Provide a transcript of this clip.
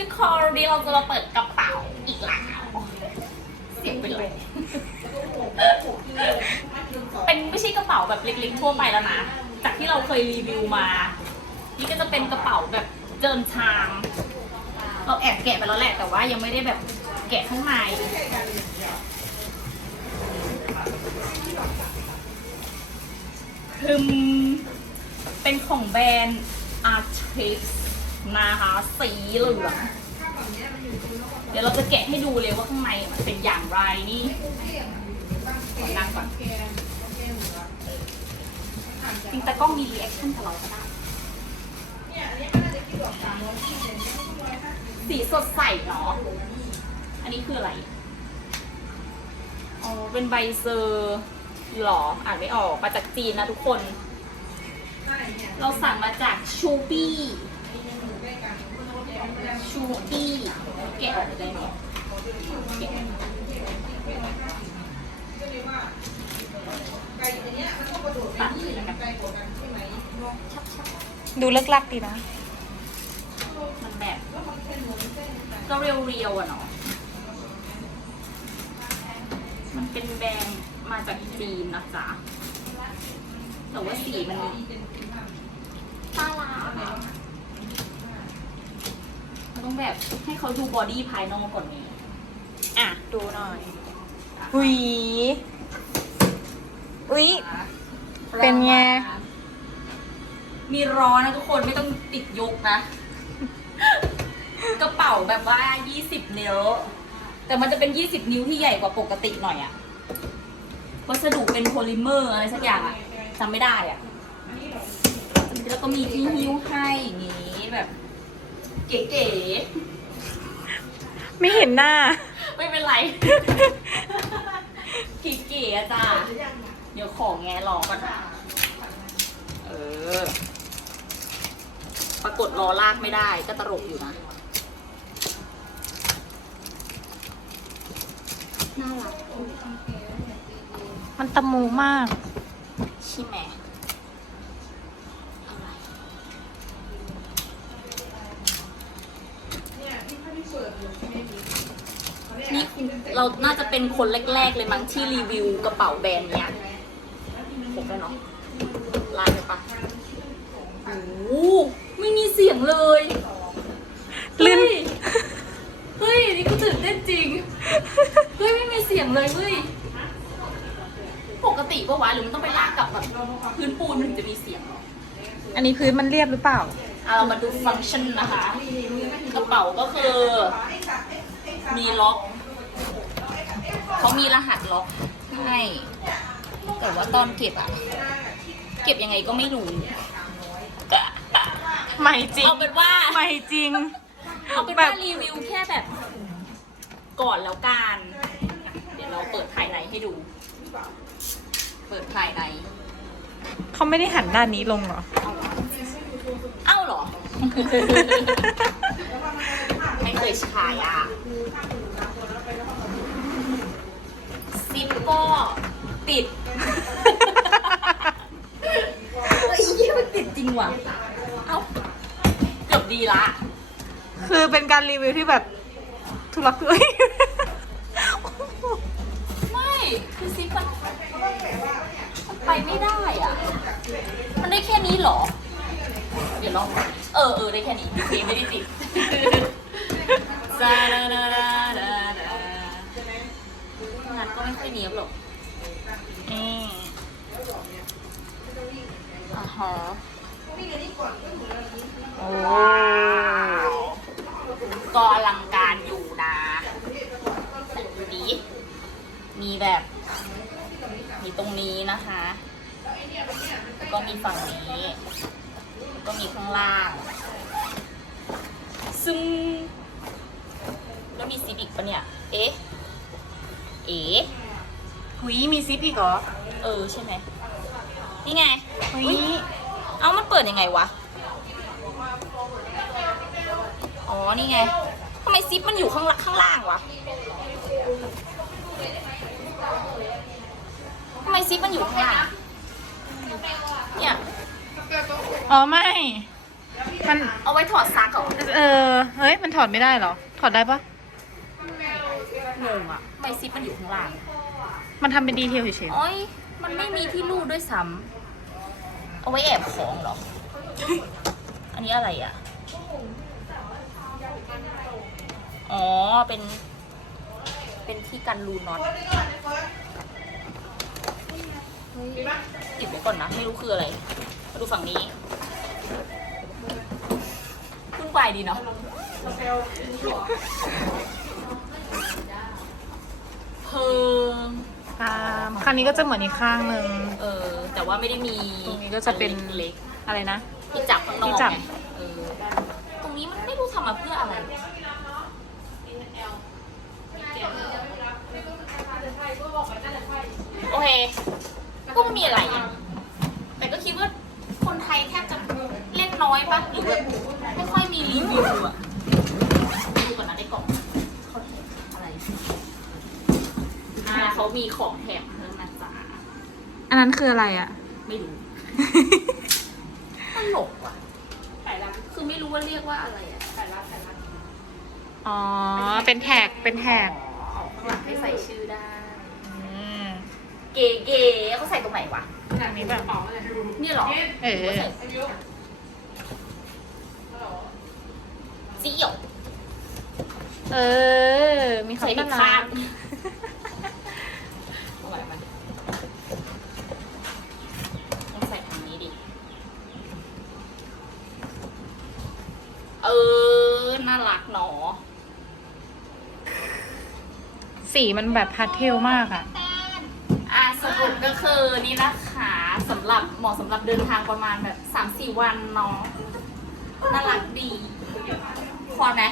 ทุกคนวันนี้เราจะมาเปิดกระเป๋าอีกแล้วเสียงเป็นไรเป็นไม่ใช่กระเป๋าแบบเล็กๆทั่วไปแล้วนะ จากที่เราเคยรีวิวมา นี่ก็จะเป็นกระเป๋าแบบเจินชางเราแอบแกะไปแล้วแหละ แต่ว่ายังไม่ได้แบบแกะข้างในคือเป็นของแบรนด์ Artist นะคะสีเหลืองเดี๋ยวเราจะแกะให้ดูเลยว่าข้างในมันเป็นอย่างไรนี่ขอนั่งก่อนจริงแต่กล้องมีรีแอคชั่นกับเราก็ได้สีสดใสเนาะอันนี้คืออะไรอ๋อเป็นใบเซอร์หรออ่านไม่ออกมาจากจีนนะทุกคน เราสั่งมาจากชูปี้ ชูปี้แกะออกได้ไหมแกะตัดเลยดูเลิกลักดีนะ มันแบบก็เรียวๆอะเนาะ มันเป็นแบรนด์มาจากจีนนะจ๊ะแต่ว่าสีมันตาลาอะ ต้องแบบให้เขาดูบอดี้ภายนอกก่อนนี้อะ ดูหน่อยหุยอุ๊ยเป็นไง มีร้อนนะทุกคนไม่ต้องติดยกนะ กระเป๋าแบบว่า 20 นิ้ว แต่มันจะเป็น 20 นิ้วที่ใหญ่กว่าปกติหน่อยอะวัสดุเป็นโพลิเมอร์อะไรสักอย่างอะจำไม่ได้อะแล้วก็มีที่หิ้วให้อย่างงี้แบบ เก๋ไม่เห็นหน้า ๆ ไม่เป็นไร เก๋ๆอะจ้าเดี๋ยวของแงรอก่อนนะเออ ปรากฏรอลากไม่ได้ก็ตลกอยู่นะ น่ารักมันตะมูมาก ใช่ไหมอะไรนี่ เราน่าจะเป็นคนแรก ๆ เลยมั้งที่รีวิวกระเป๋าแบรนด์เนี้ยผมแล้วเนาะไลน์ไปปะโอ้โหไม่มีเสียงเลยลื่นเฮ้ยเฮ้ย นี่กูตื่นเต้นจริง เฮ้ย ไม่มีเสียงเลยเฮ้ย ปกติปะวะหรือมันต้องไปลากกับแบบพื้นปูนมันถึงจะมีเสียงเหรออันนี้พื้นมันเรียบหรือเปล่า เอาเรามาดูฟังก์ชันนะคะ กระเป๋าก็คือ มีล็อก เขามีรหัสล็อกให้แต่ว่าตอนเก็บอะเก็บยังไงก็ไม่รู้ใหม่จริงเอาเป็นว่าใหม่จริงเอาเป็นแบว่าบรีวิวแค่แบบ ก่อนแล้วกันเดี๋ยวเราเปิดภายในให้ดู เปิดภายในเขาไม่ได้หันด้านนี้ลงเหรอ เอ้าเหรอ ไม่เคยใช้อะซิป ก็ติด เฮ้ยเหี้ยมันติดจริงว่ะ เอ้าเกือบดีละ คือเป็นการรีวิวที่แบบทุลักทุเลไม่ คือซิปมันมันไปไม่ได้อะ มันได้แค่นี้เหรอ เดี๋ยวลอง เออเออได้แค่นี้ดีไม่ได้ติดซาดาดาดาดา เนียบหรอกอืมอ่าฮะโอ้ก็อลังการอยู่นะแต่ดูดีมีแบบ มีตรงนี้นะคะแล้วก็มีฝั่งนี้แล้วก็มีข้างล่าง ซึ่ง แล้วมีซิปอีกปะเนี่ย เอ๊ะ เอ๊ะ หุยมีซิปอีกเหรอเออใช่ไหมนี่ไงหุยอุ๊ยเอ้ามันเปิดยังไงวะ อ๋อ นี่ไงทำไมซิปมันอยู่ข้างล่างข้างล่างวะทำไมซิปมันอยู่ข้างล่าง เนี่ย อ๋อไม่ มันเอาไว้ถอดซักเหรอเออ เฮ้ย มันถอดไม่ได้เหรอ ถอดได้ปะงงอะทำไม่ซิปมันอยู่ข้างล่าง มันทำเป็นดีเทลเฉยโอ้ยมันไม่มีที่รูดด้วยซ้ำเอาไว้แอบของเหรอ อันนี้อะไรอะ อ๋อ เป็น เป็นที่กันรูน็อตติดไว้ก่อนนะ ไม่รู้คืออะไร มาดูฝั่งนี้คุณไปดีเนาะเพิง ๆตามคันนี้ก็จะเหมือนอีกข้างหนึ่ง เออ แต่ว่าไม่ได้มีตรงนี้ก็จะเป็นเล็กอะไรนะๆที่จับข้างนอกที่จับ ไงเออตรงนี้มันไม่รู้ทำมาเพื่ออะไร โอเค ก็ไม่มีอะไรอะแต่ก็คิดว่าคนไทยแทบจะเล่นน้อยปะหรือแบบไม่ค่อยมีรีวิวอะดูก่อนนะในกล่องเขาแถมอะไร อ่า เขามีของแถมเพิ่มนะจ๊ะอันนั้นคืออะไรอะไม่รู้ ตลกว่ะคือไม่รู้ว่าเรียกว่าอะไรอะอ๋อ เป็นแท็ก เป็นแท็กอ๋อข้างหลังให้ใส่ชื่อได้ อืม เก๋เก๋ๆเขาใส่ตรงไหนวะ อันนี้แบบ เนี่ยเหรอเออเขาใส่จีเอี่ยวเออ มีใส่คำผิน่าดรัข้างก เอาใหม่มาต้องใส่ทางนี้ดิ เออ น่ารักเนาะ สีมันแบบพาสเทลมากอะอะสรุปก็คือนี่นะคะสำหรับเหมาะสำหรับเดินทางประมาณแบบสามสี่วันเนาะน่ารักดีพอไหม